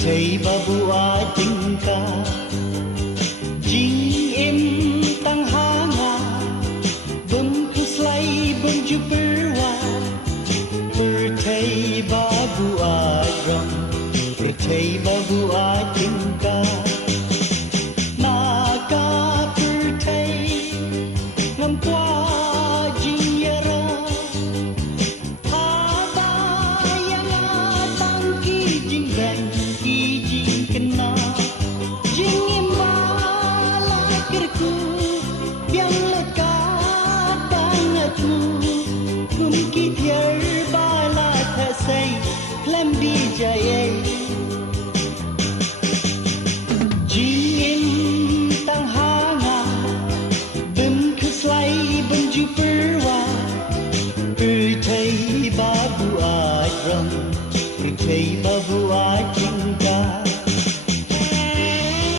Percaya babua tingka Jing em tang hanga Bungkus lai bungju berwa Percaya babua ram Percaya babua tingka Maka percaya Ngampua jing yara Haba yang tangki jing bang kena jing imbala kerku yang lekat tanganmu mungkin tiar bala thasai lam bijaya jing tang hanga ben keslai benju perwa percaya babu adram percaya babu cinta